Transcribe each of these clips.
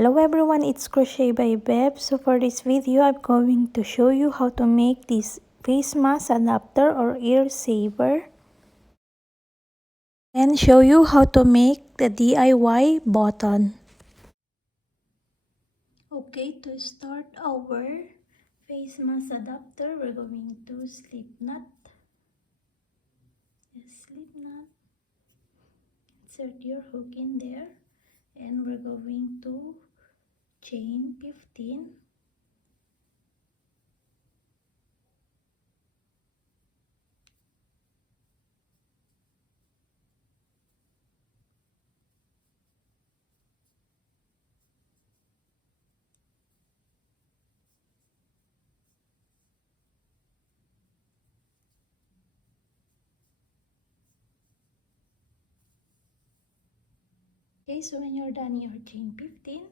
Hello everyone, it's Crochet by Beb. So for this video, I'm going to show you how to make this face mask adapter or ear saver and show you how to make the DIY button. Okay, to start our face mask adapter, we're going to slip knot. Insert your hook in there and we're going to chain 15. Okay, so when you're done your chain 15,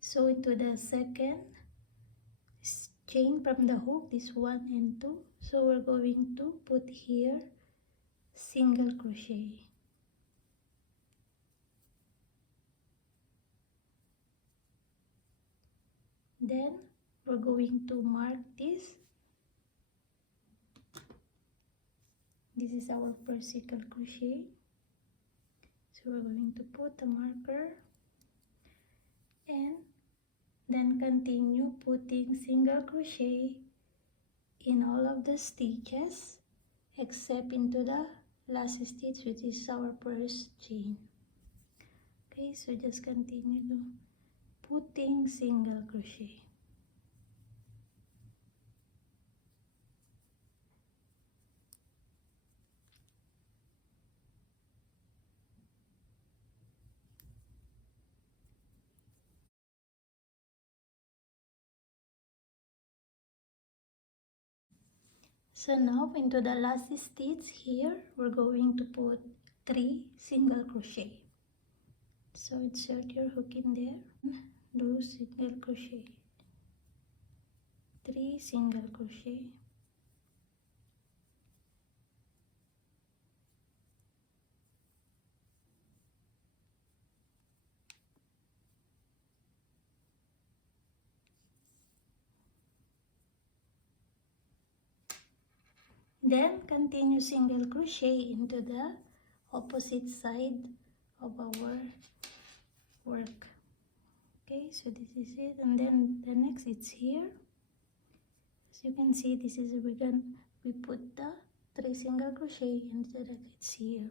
sew into the second chain from the hook, this 1 and 2. So we're going to put here single crochet. Then we're going to mark this. This is our first single crochet. So we're going to put the marker and then continue putting single crochet in all of the stitches except into the last stitch, which is our first chain. Okay, so just continue to putting single crochet. So now into the last stitch here, we're going to put 3 single crochet. So insert your hook in there, do single crochet, 3 single crochet, then continue single crochet into the opposite side of our work. Okay, so this is it, and then the next it's here. As you can see, this is we put the 3 single crochet into the it's here.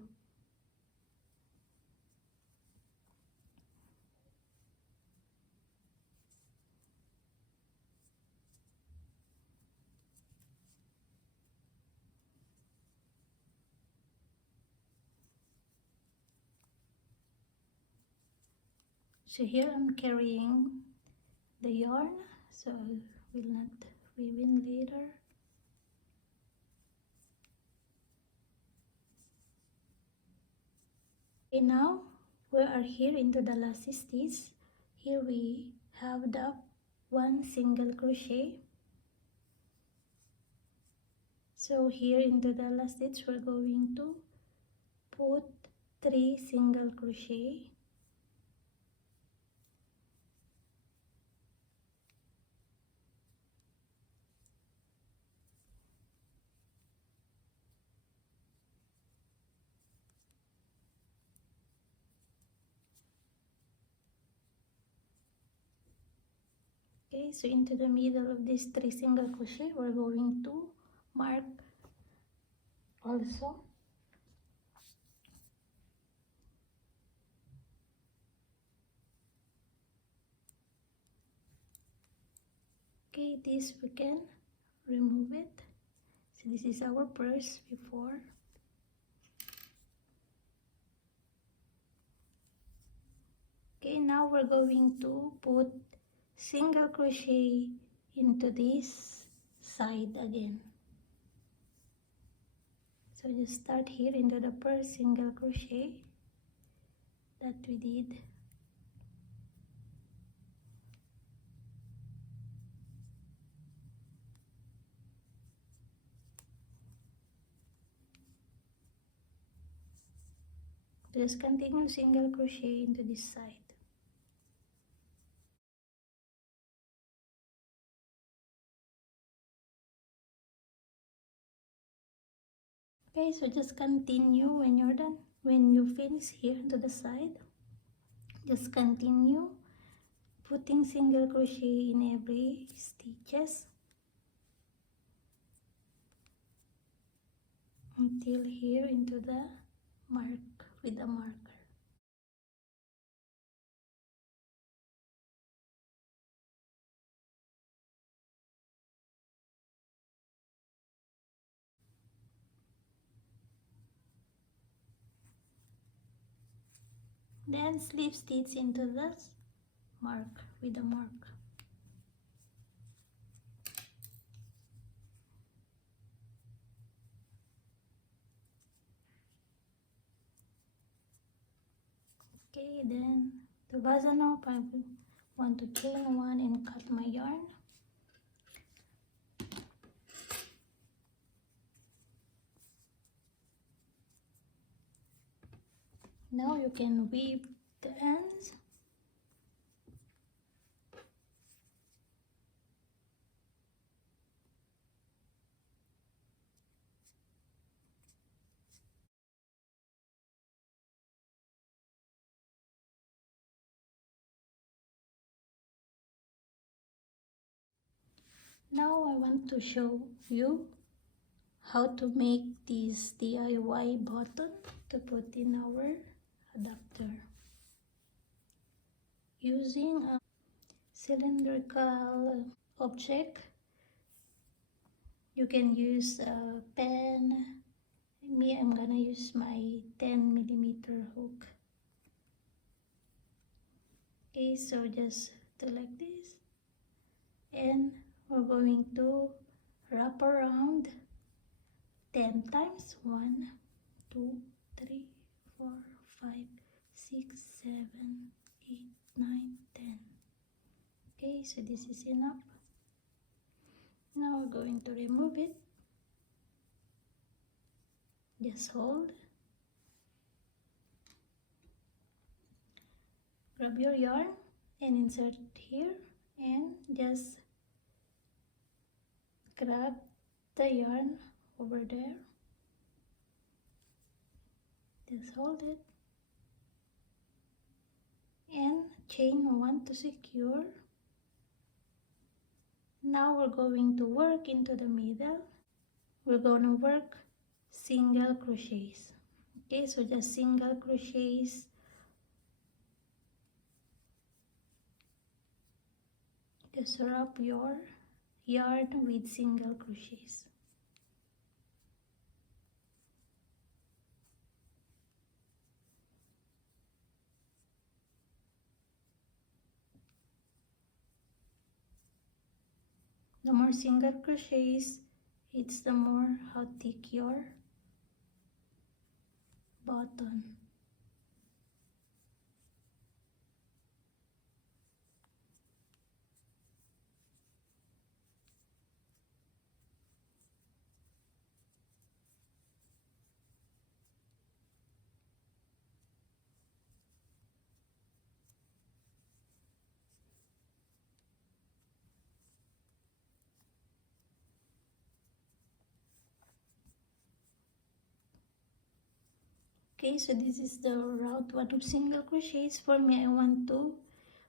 So here I'm carrying the yarn, so we'll not weave in later. Okay, now we are here into the last stitch. Here we have the 1 single crochet. So here into the last stitch we're going to put 3 single crochet. Okay, so into the middle of this 3 single crochet we're going to mark also. Okay, this we can remove it. So this is our purse before. Okay, now we're going to put single crochet into this side again. So just start here into the first single crochet that we did. Just continue single crochet into this side. Okay, so just continue when you're done. When you finish here to the side, just continue putting single crochet in every stitches until here into the mark with the marker. Then slip stitch into the mark with the mark. Okay, then to button up, I want to chain one and cut my yarn. Now you can weave the ends. Now I want to show you how to make this DIY button to put in our adapter using a cylindrical object. You can use a pen. I'm gonna use my 10mm hook. Okay, so just do like this, and we're going to wrap around 10 times. 1, 2, 3, 4, 5, 6, 7, 8, 9, 10. Okay, so this is enough. Now we're going to remove it. Just hold. Grab your yarn and insert here, and just grab the yarn over there. Just hold it and chain one to secure. Now we're going to work into the middle. We're going to work single crochets. Okay, so just single crochets. Just wrap your yarn with single crochets. The more single crochets, it's the more how thick your button. Okay, so this is the round one of single crochets. For me, I want to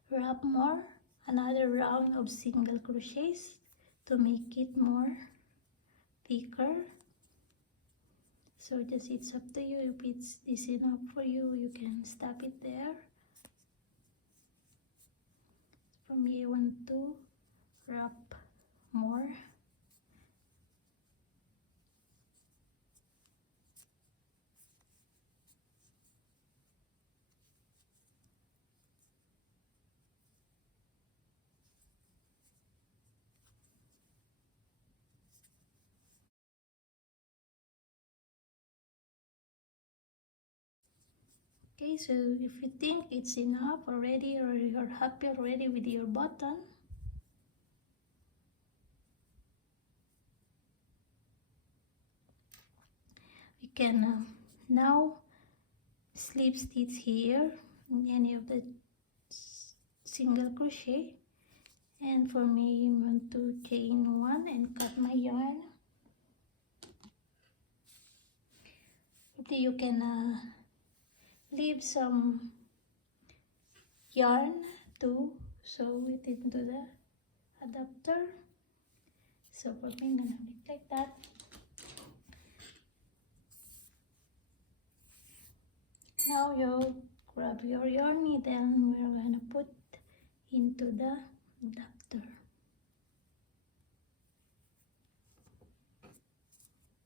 wrap more, another round of single crochets to make it more thicker. So just it's up to you. If it's this enough for you, you can stop it there. For me, I want to wrap more. Okay, so if you think it's enough already, or you're happy already with your button, we can now slip stitch here in any of the single crochet. And for me, I'm going to chain one and cut my yarn. you can leave some yarn to sew it into the adapter. So for me, I'm gonna make like that. Now you grab your yarn needle and we're gonna put into the adapter.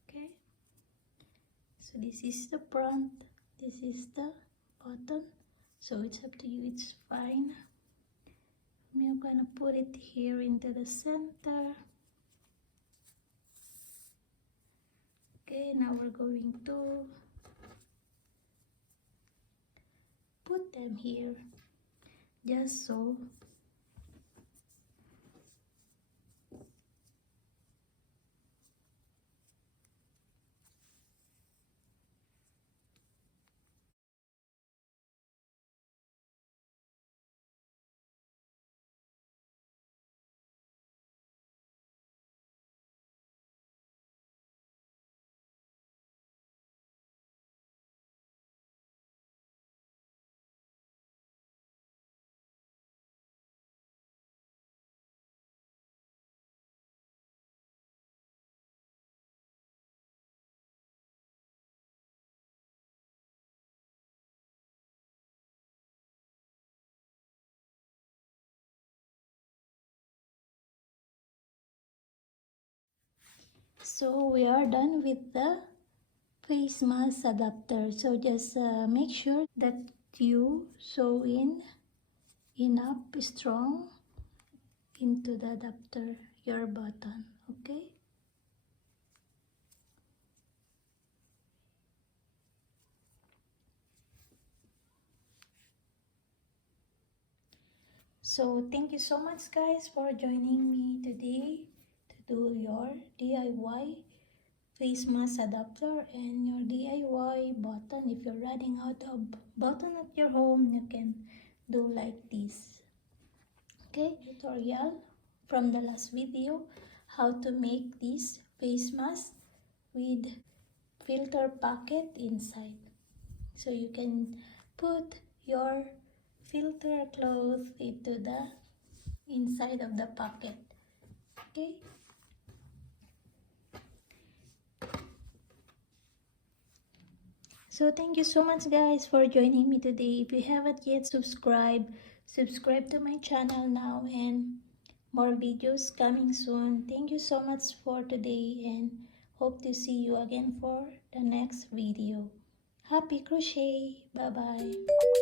Okay, so this is the front, this is the bottom, so it's up to you, it's fine. I'm gonna put it here into the center. Okay, now we're going to put them here, just so. So we are done with the face mask adapter. So just make sure that you sew in enough strong into the adapter, your button. Okay, so thank you so much guys for joining me today to do your DIY face mask adapter and your DIY button. If you're running out of button at your home, you can do like this. Okay, tutorial from the last video, how to make this face mask with filter pocket inside. So you can put your filter cloth into the inside of the pocket. Okay, so thank you so much guys for joining me today. If you haven't yet subscribe to my channel now, and more videos coming soon. Thank you so much for today and hope to see you again for the next video. Happy crochet! Bye bye!